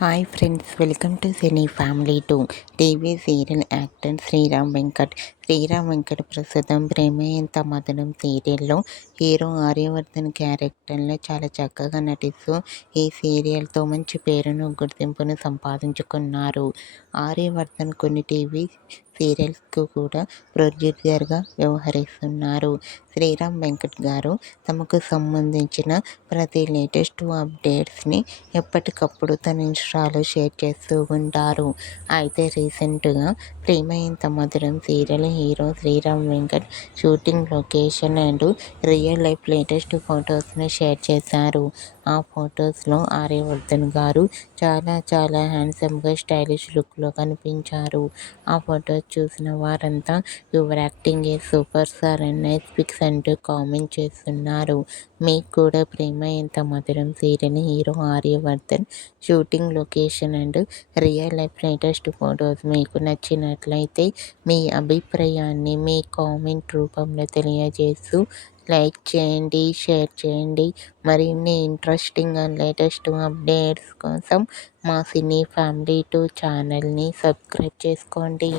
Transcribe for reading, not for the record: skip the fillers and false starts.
Hi friends, welcome to cine family two. TV serial actor Sriram Venkat. Sriram Venkat ప్రస్తుతం ప్రేమ ఎంత మధురం సీరియల్లో hero Aryavardhan క్యారెక్టర్లో చాలా చక్కగా నటిస్తూ ఈ సీరియల్తో మంచి పేరును గుర్తింపును సంపాదించుకున్నారు. ఆర్యవర్ధన్ కొన్ని టీవీ సీరియల్స్కు కూడా ప్రొడ్యూసర్గా వ్యవహరిస్తున్నారు. శ్రీరామ్ వెంకట్ గారు తమకు సంబంధించిన ప్రతి లేటెస్ట్ అప్డేట్స్ని ఎప్పటికప్పుడు తన ఇన్స్టాలో షేర్ చేస్తూ ఉంటారు. అయితే రీసెంట్గా Prema Entha Madhuram serial hero Sriram Venkat shooting location and real life latest ఫొటోస్ని షేర్ చేశారు. ఆ ఫొటోస్లో ఆర్యవర్ధన్ గారు చాలా హ్యాండ్సమ్గా స్టైలిష్ లుక్లో కనిపించారు. ఆ ఫొటోస్ చూసిన వారంతా your acting a super star and nice pics అంటూ కామెంట్ చేస్తున్నారు. మీకు కూడా Prema Entha Madhuram serial hero Aryavardhan shooting location and real life latest photos మీకు నచ్చినట్లయితే మీ అభిప్రాయాన్ని మీ కామెంట్ రూపంలో తెలియజేస్తూ లైక్ చేయండి, షేర్ చేయండి. మరిన్ని ఇంట్రెస్టింగ్ అండ్ లేటెస్ట్ అప్డేట్స్ కోసం మా సినీ ఫ్యామిలీ టూ ఛానల్ని సబ్స్క్రైబ్ చేసుకోండి.